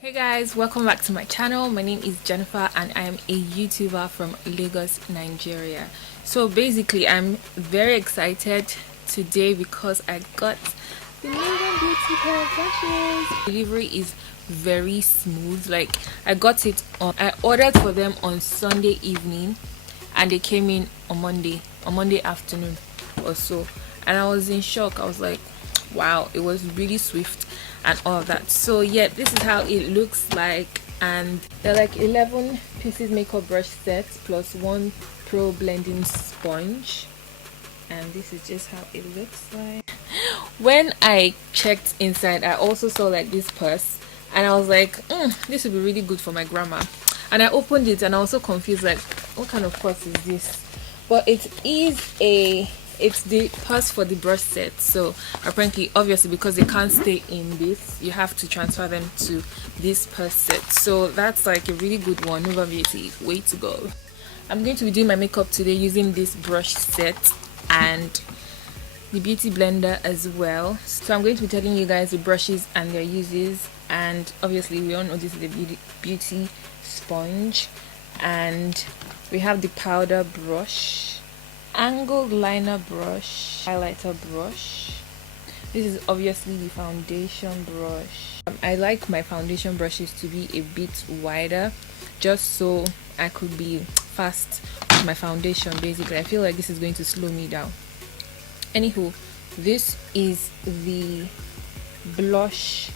Hey guys, welcome back to my channel. My name is Jennifer and I am a YouTuber from Lagos, Nigeria. So basically I'm very excited today because I got the Nuban Beauty pair of brushes. Delivery is very smooth. Like I ordered for them on Sunday evening and they came in on Monday afternoon or so, and I was in shock. I was like, wow, it was really swift and all of that. So yeah, this is how it looks like, and they're like 11 pieces makeup brush set plus one pro blending sponge, and this is just how it looks like. When I checked inside, I also saw like this purse and I was like, this would be really good for my grandma. And I opened it and I was so confused, like, what kind of purse is this? But it's the purse for the brush set. So apparently, obviously, because they can't stay in this, you have to transfer them to this purse set. So that's like a really good one. Nuban Beauty, way to go. I'm going to be doing my makeup today using this brush set and the beauty blender as well. So I'm going to be telling you guys the brushes and their uses, and obviously we all know this is the beauty sponge, and we have the powder brush, angled liner brush, highlighter brush. This is obviously the foundation brush. I like my foundation brushes to be a bit wider just so I could be fast with my foundation. Basically, I feel like this is going to slow me down. Anywho, this is the blush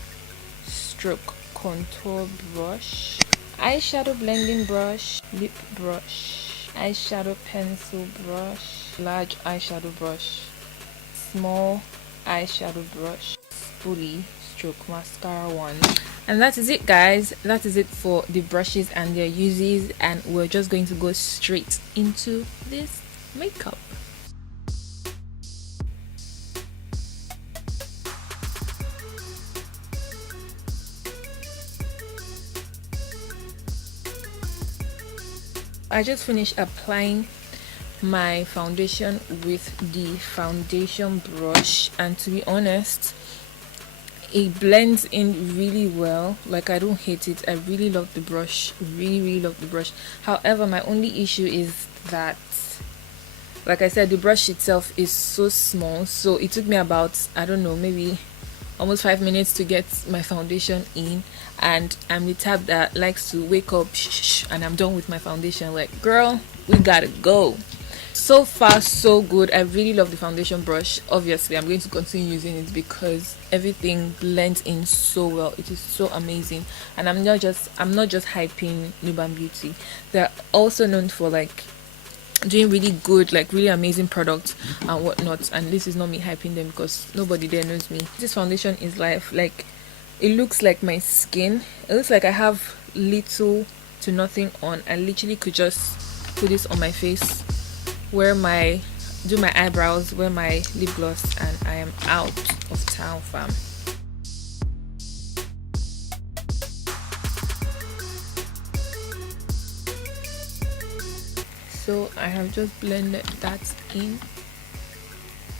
stroke contour brush, eyeshadow blending brush, lip brush, eyeshadow pencil brush, large eyeshadow brush, small eyeshadow brush, spoolie stroke mascara one. And that is it, guys. That is it for the brushes and their uses, and we're just going to go straight into this makeup. I just finished applying my foundation with the foundation brush, and to be honest, it blends in really well. Like, I don't hate it. I really love the brush, really love the brush. However, my only issue is that, like I said, the brush itself is so small, so it took me about, I don't know, maybe almost 5 minutes to get my foundation in, and I'm the type that likes to wake up and I'm done with my foundation. Like, girl, we gotta go. So far so good. I really love the foundation brush. Obviously I'm going to continue using it because everything blends in so well. It is so amazing, and I'm not just hyping Nuban Beauty. They're also known for like doing really good, like really amazing products and whatnot, and this is not me hyping them because nobody there knows me. This foundation is life. Like, it looks like my skin. It looks like I have little to nothing on. I literally could just put this on my face, do my eyebrows, wear my lip gloss, and I am out of town, fam. So I have just blended that in,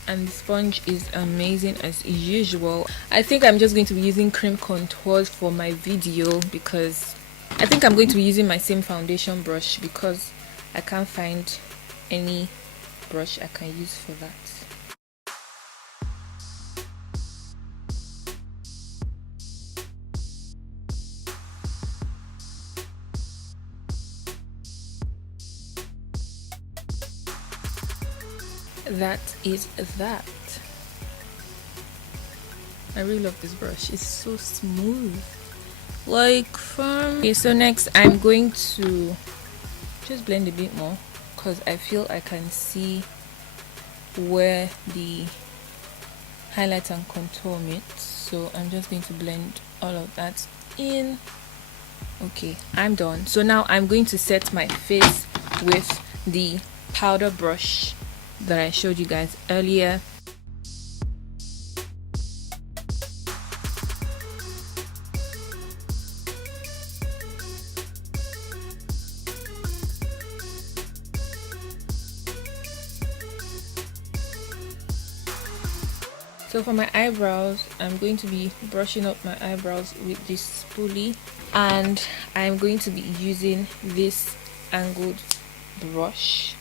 and the sponge is amazing as usual. I think I'm just going to be using cream contours for my video because I think I'm going to be using my same foundation brush because I can't find any brush I can use for that. That is that. I really love this brush. It's so smooth, like firm. Okay, so next I'm going to just blend a bit more because I feel I can see where the highlight and contour meet. So I'm just going to blend all of that in. Okay, I'm done. So now I'm going to set my face with the powder brush that I showed you guys earlier. So for my eyebrows, I'm going to be brushing up my eyebrows with this fully, and I'm going to be using this angled brush.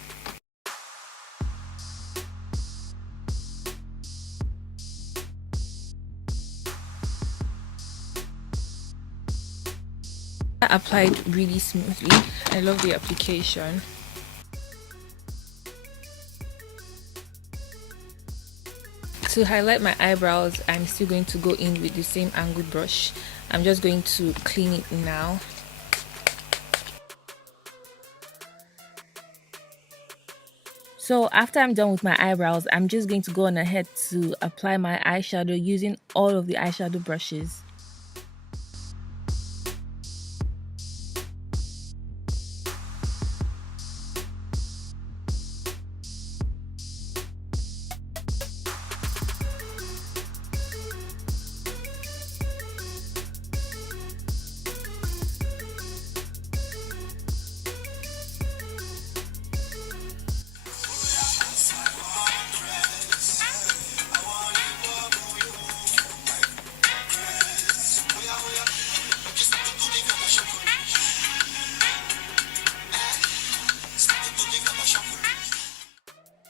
I applied really smoothly. I love the application. To highlight my eyebrows, I'm still going to go in with the same angled brush. I'm just going to clean it now. So after I'm done with my eyebrows, I'm just going to go on ahead to apply my eyeshadow using all of the eyeshadow brushes.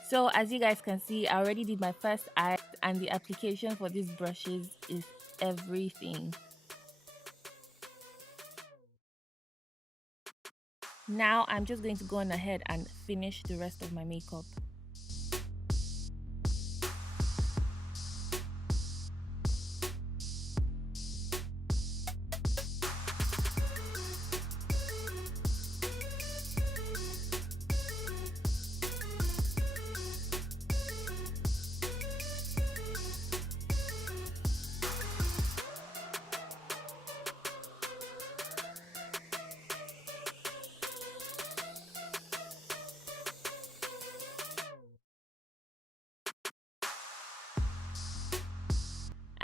So as you guys can see, I already did my first eye, and the application for these brushes is everything. Now I'm just going to go on ahead and finish the rest of my makeup.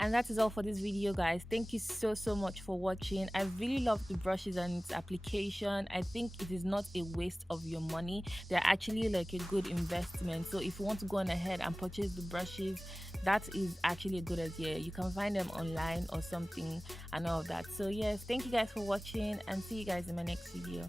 And that is all for this video, guys. Thank you so much for watching. I really love the brushes and its application. I think it is not a waste of your money. They're actually like a good investment. So if you want to go on ahead and purchase the brushes, that is actually a good idea. You can find them online or something and all of that. So yes, thank you guys for watching, and see you guys in my next video.